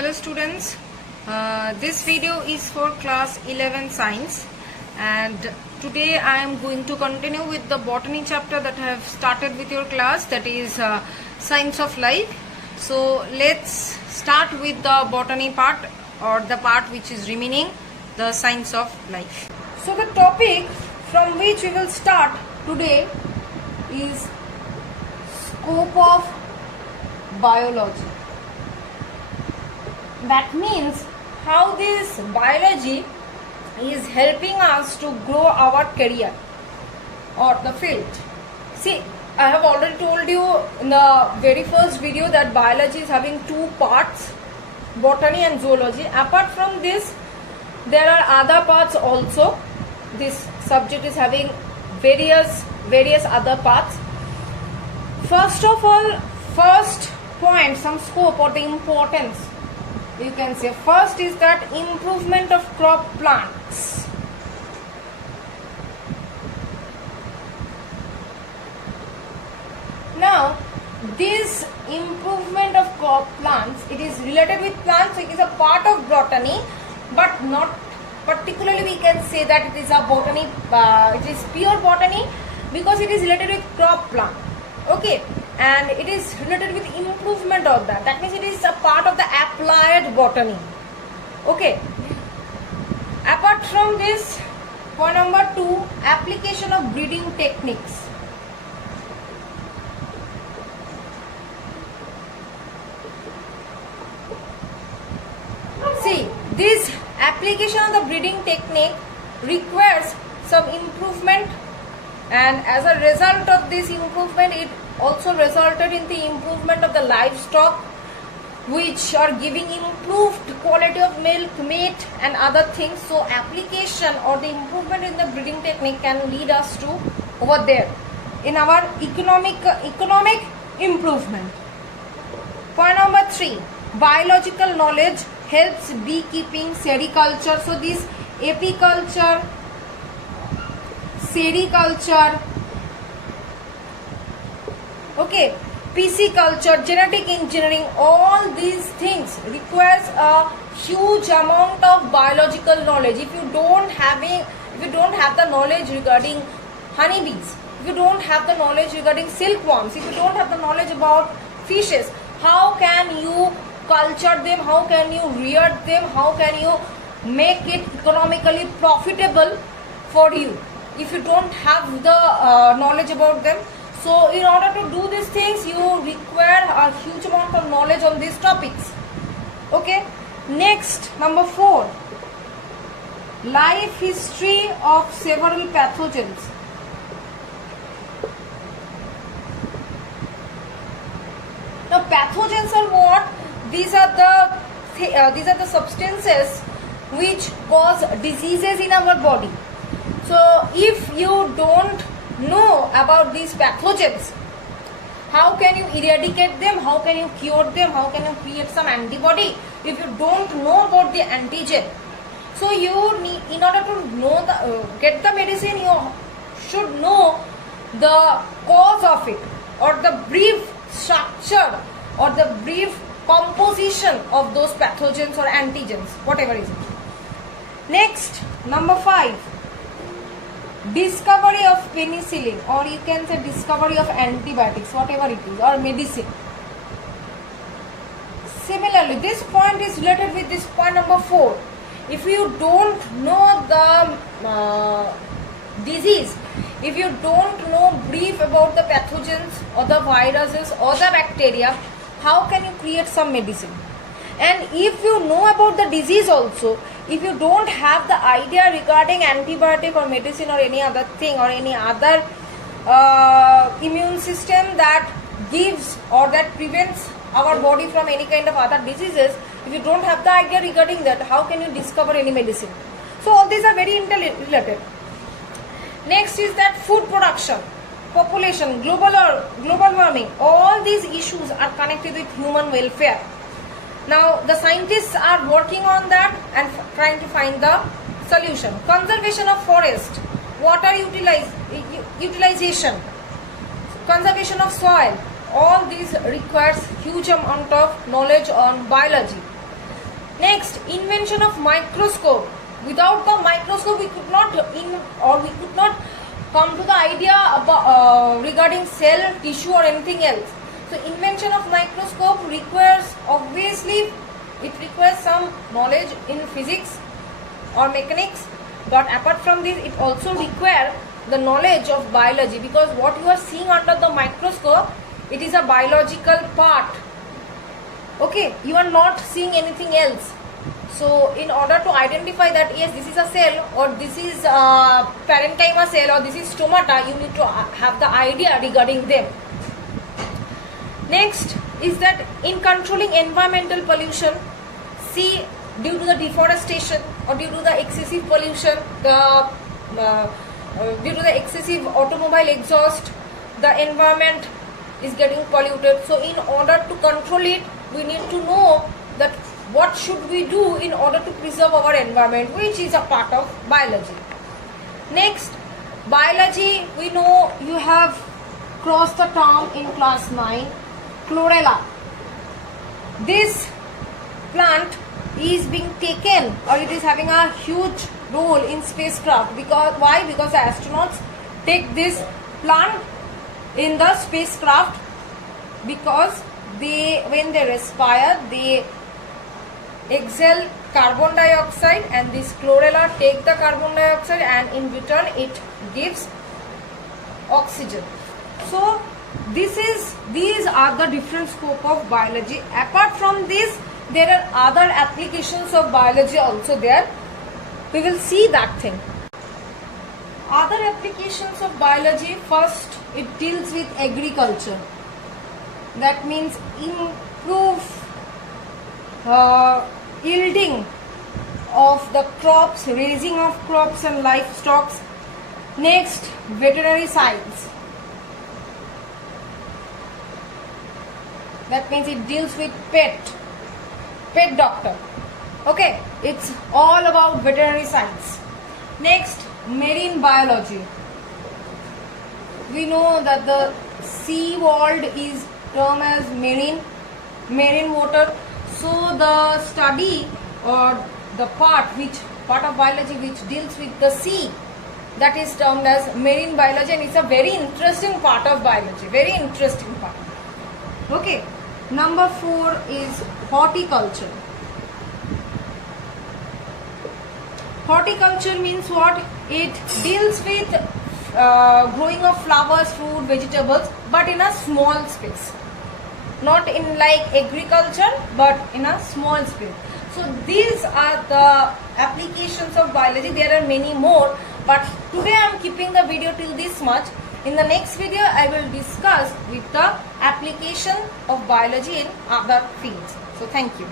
Hello students, this video is for class 11 science, and today I am going to continue with the botany chapter that I have started with your class, that is science of life. So let's start with the botany part, or the part which is remaining, the science of life. So the topic from which we will start today is scope of biology. That means how this biology is helping us to grow our career or the field. See, I have already told you in the very first video that biology is having two parts, botany and zoology. Apart from this, there are other parts also. This subject is having various other parts. First of all, first point, some scope or the importance, you can say. First is that improvement of crop plants. Now, this improvement of crop plants, it is related with plants, so it is a part of botany, but not particularly we can say that it is a botany, it is pure botany, because it is related with crop plant. Okay, and it is related with improvement of that. That means it is a part of the applied botany. Okay. Apart from this, point number 2, application of breeding techniques. See, this application of the breeding technique requires some improvement, and as a result of this improvement, it also resulted in the improvement of the livestock, which are giving improved quality of milk, meat and other things. So application or the improvement in the breeding technique can lead us to over there in our economic improvement. Point number 3, biological knowledge helps beekeeping, sericulture. So this apiculture, sericulture, okay, pisciculture, genetic engineering, all these things requires a huge amount of biological knowledge. If you don't have the knowledge regarding honeybees, if you don't have the knowledge regarding silkworms, if you don't have the knowledge about fishes, how can you culture them, how can you rear them, how can you make it economically profitable for you if you don't have the knowledge about them? So in order to do these things, you require a huge amount of knowledge on these topics. Okay. Next, number 4, life history of several pathogens. Now pathogens are what? These are the substances which cause diseases in our body. So if you don't know about these pathogens, how can you eradicate them, how can you cure them, how can you create some antibody if you don't know about the antigen? So you need, in order to know get the medicine, you should know the cause of it, or the brief structure, or the brief composition of those pathogens or antigens, whatever is it. Next, number 5, discovery of penicillin, or you can say discovery of antibiotics, whatever it is, or medicine. Similarly, this point is related with this point number 4. If you don't know the disease, if you don't know brief about the pathogens or the viruses or the bacteria, how can you create some medicine? And if you know about the disease also, if you don't have the idea regarding antibiotic or medicine or any other thing, or any other immune system that gives or that prevents our body from any kind of other diseases, if you don't have the idea regarding that, how can you discover any medicine? So all these are very interrelated. Next is that food production, population, global warming, all these issues are connected with human welfare. Now the scientists are working on that and trying to find the solution. Conservation of forest, water utilization, conservation of soil, all these requires huge amount of knowledge on biology. Next, invention of microscope. Without the microscope, we could not come to the idea about regarding cell, tissue, or anything else. So, invention of microscope requires, obviously, it requires some knowledge in physics or mechanics. But apart from this, it also requires the knowledge of biology, because what you are seeing under the microscope, it is a biological part. Okay, you are not seeing anything else. So in order to identify that yes, this is a cell, or this is a parenchyma cell, or this is stomata, you need to have the idea regarding them. Next is that in controlling environmental pollution, see, due to the deforestation or due to the excessive pollution, due to the excessive automobile exhaust, the environment is getting polluted. So in order to control it, we need to know that what should we do in order to preserve our environment, which is a part of biology. Next, biology, we know you have crossed the term in class 9, chlorella. This plant is being taken, or it is having a huge role in spacecraft. Because why? Because the astronauts take this plant in the spacecraft, because when they respire, they exhale carbon dioxide, and this chlorella take the carbon dioxide, and in return it gives oxygen. So these are the different scope of biology. Apart from this, there are other applications of biology also there. We will see that thing. Other applications of biology, first it deals with agriculture. That means improve yielding of the crops, raising of crops and livestock. Next, veterinary science. That means it deals with pet doctor. Okay, it's all about veterinary science. Next, marine biology. We know that the sea world is termed as marine water. So the study or the part of biology which deals with the sea, that is termed as marine biology, and it's a very interesting part of biology. Very interesting part. Okay. Number 4 is horticulture. Horticulture means what? It deals with growing of flowers, fruit, vegetables, but in a small space. Not in like agriculture, but in a small space. So these are the applications of biology. There are many more, but today I am keeping the video till this much. In the next video, I will discuss with the application of biology in other fields. So thank you.